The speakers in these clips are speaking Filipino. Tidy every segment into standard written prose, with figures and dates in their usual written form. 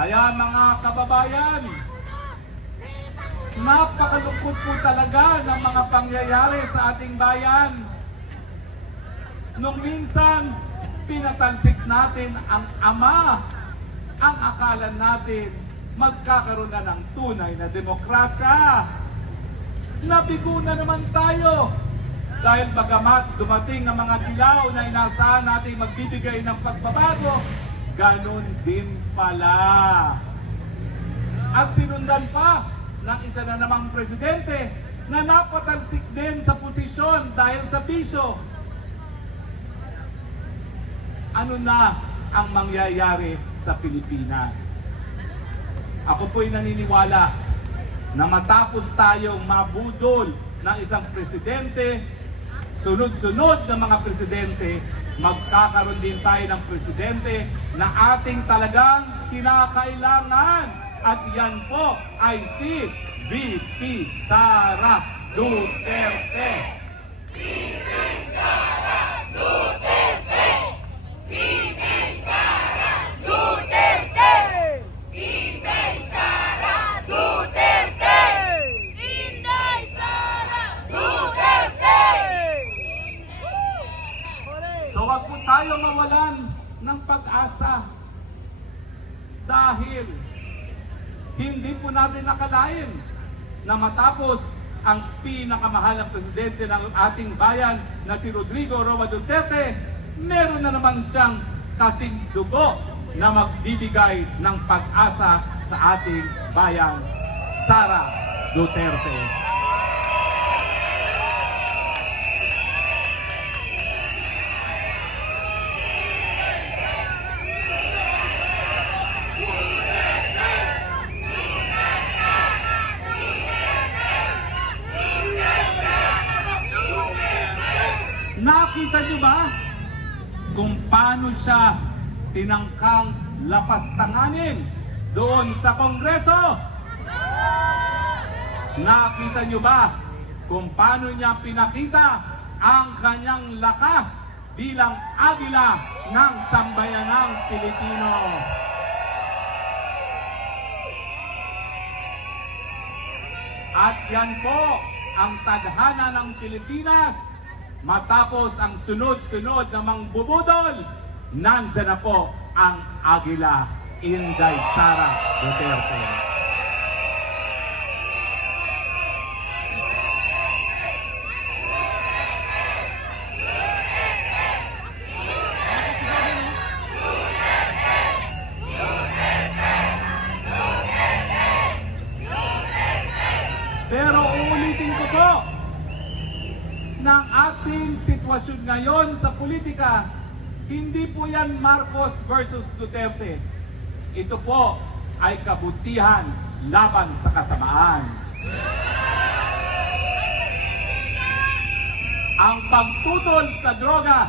Kaya mga kababayan, napakalungkot po talaga ng mga pangyayari sa ating bayan. Nung minsan, pinatalsik natin ang ama, ang akala natin magkakaroon na ng tunay na demokrasya. Nabigo na naman tayo dahil bagamat dumating ang mga dilaw na inaasahan natin magbibigay ng pagbabago, ganun din pala. At sinundan pa ng isa na namang presidente na napatalsik din sa posisyon dahil sa bisyo. Ano na ang mangyayari sa Pilipinas? Ako po'y naniniwala na matapos tayong mabudol ng isang presidente, sunod-sunod na mga presidente, magkakaroon din tayo ng presidente na ating talagang kinakailangan. At yan po ay si VP Sara Duterte. VP Sara Duterte! VP Sara Duterte! VP Sara Duterte! Inday Sara Duterte! So wag po tayo mawalan ng pag-asa dahil hindi po natin nakalain na matapos ang pinakamahalang presidente ng ating bayan na si Rodrigo Roa Duterte, meron na naman siyang kasing dugo na magbibigay ng pag-asa sa ating bayan, Sara Duterte. Nakita niyo ba kung paano siya tinangkang lapastanganin doon sa Kongreso? Nakita niyo ba kung paano niya pinakita ang kanyang lakas bilang agila ng sambayanang Pilipino? At yan po ang tadhana ng Pilipinas. Matapos ang sunod-sunod na mangbubudol, nandyan na po ang agila, Inday Sara Duterte. Pero uulitin ko po, ng ating sitwasyon ngayon sa politika, hindi po yan Marcos versus Duterte. Ito po ay kabutihan laban sa kasamaan. Ang pagtutol sa droga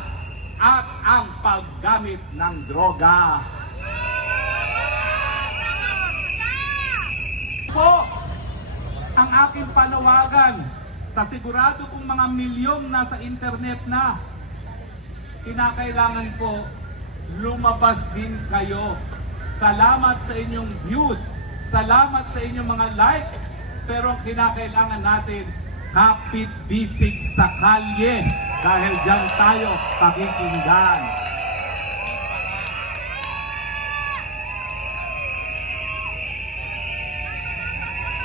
at ang paggamit ng droga. Po ang aking panawagan sa sigurado kong mga milyong nasa internet na, kinakailangan po lumabas din kayo. Salamat sa inyong views, salamat sa inyong mga likes, pero kinakailangan natin kapit-bisig sa kalye dahil dyan tayo pakikinggan.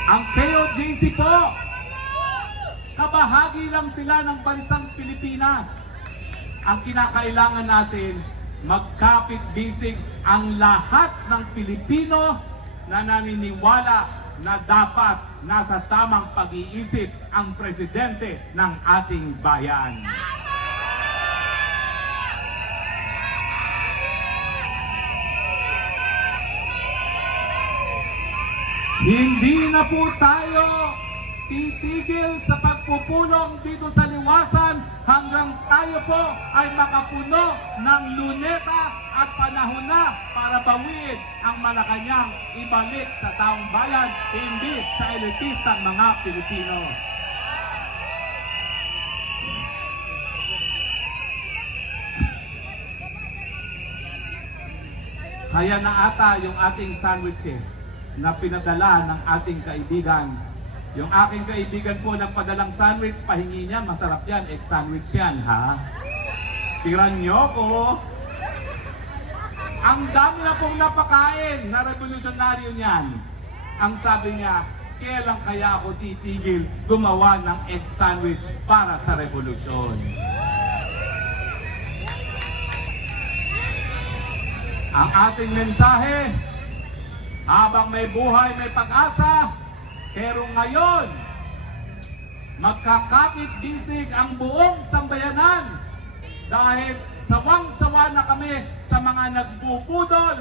Ang KOJC po, kabahagi lang sila ng bansang Pilipinas. Ang kinakailangan natin, magkapit-bisig ang lahat ng Pilipino na naniniwala na dapat nasa tamang pag-iisip ang presidente ng ating bayan. Hindi na po tayo titigil sa pagpupulong dito sa Liwasan hanggang tayo po ay makapuno ng luneta at panahon na para bawiin ang Malacanang ibalik sa taong bayan, hindi sa elitistang mga Pilipino. Kaya na ata yung ating sandwiches na pinadala ng ating kaibigan. Yung aking kaibigan po nagpadalang sandwich, pahingi niya, masarap yan, egg sandwich yan, ha? Tiran niyo ko. Ang dami na pong napakain na revolusyonaryo niyan. Ang sabi niya, kailan kaya ako titigil gumawa ng egg sandwich para sa revolusyon? Ang ating mensahe, habang may buhay, may pag-asa, pero ngayon, magkakapit-bisig ang buong sambayanan dahil sawang-sawa na kami sa mga nagbubudol.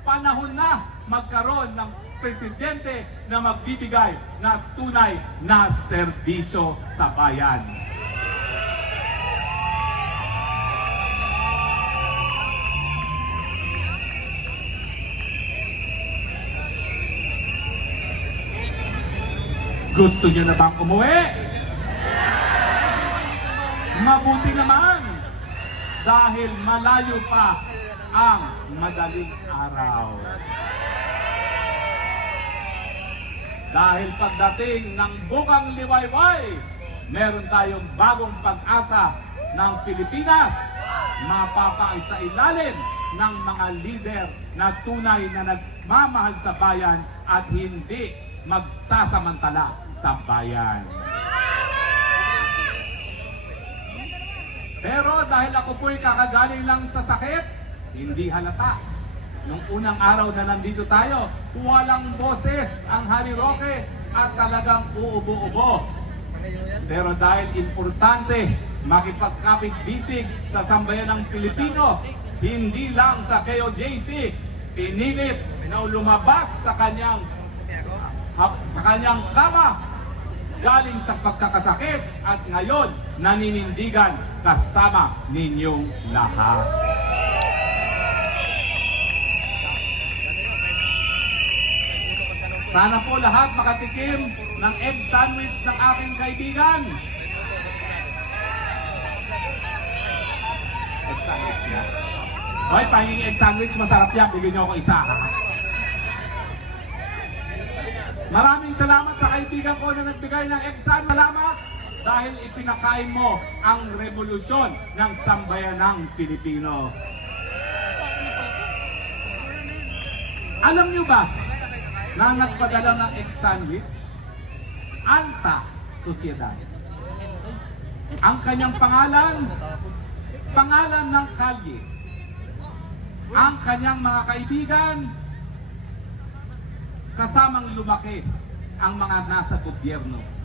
Panahon na magkaroon ng presidente na magbibigay na tunay na serbisyo sa bayan. Gusto niyo na bang umuwi? Mabuti naman dahil malayo pa ang madaling araw. Dahil pagdating ng bukang liwayway, meron tayong bagong pag-asa ng Pilipinas, mapapait sa ilalim ng mga lider na tunay na nagmamahal sa bayan at hindi magsasamantala sa bayan. Pero dahil ako po'y kakagaling lang sa sakit, hindi halata. Nung unang araw na nandito tayo, walang boses ang Hari Roque at talagang uubo-ubo. Pero dahil importante makipagkapit-bisig sa sambayan ng Pilipino, hindi lang sa KOJC, pinilit na lumabas sa kanyang kama galing sa pagkakasakit at ngayon naninindigan kasama ninyong lahat. Sana po lahat makatikim ng egg sandwich ng aking kaibigan. Egg sandwich na. Hoy, pahinging egg sandwich, masarap yan. Bigyan niyo ako isa, ha? Maraming salamat sa kaibigan ko na nagbigay ng egg sandwich. Salamat dahil ipinakain mo ang revolusyon ng sambayanang Pilipino. Alam niyo ba na nagpadala ng egg sandwich? Alta Sociedad. Ang kanyang pangalan ng kalye. Ang kanyang mga kaibigan, kasamang lumaki ang mga nasa gobyerno.